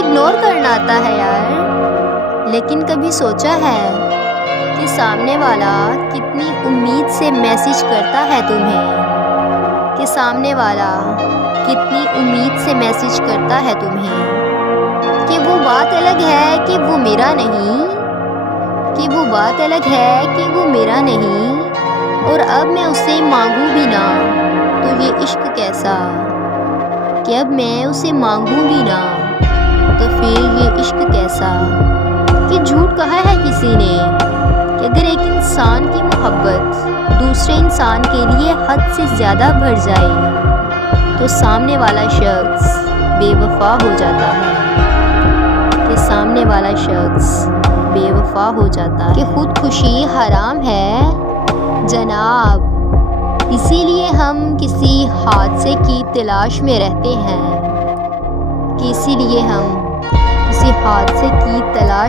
ignore کرنا آتا ہے یار، لیکن کبھی سوچا ہے کہ سامنے والا کتنی امید سے میسج کرتا ہے تمہیں، کہ سامنے والا کتنی امید سے میسج کرتا ہے تمہیں، کہ وہ بات الگ ہے کہ وہ میرا نہیں، کہ وہ بات الگ ہے کہ وہ میرا نہیں، اور اب میں اسے مانگوں بھی نہ تو یہ عشق کیسا، کہ اب میں اسے مانگوں بھی نہ تو پھر یہ عشق کیسا، کہ جھوٹ کہا ہے کسی نے کہ اگر ایک انسان کی محبت دوسرے انسان کے لیے حد سے زیادہ بڑھ جائے تو سامنے والا شخص بے وفا ہو جاتا ہے، کہ سامنے والا شخص بے وفا ہو جاتا ہے، کہ خودکشی حرام ہے جناب، اسی لیے ہم کسی حادثے کی تلاش میں رہتے ہیں، کہ اسی لیے ہم کسی حادثے کی تلاش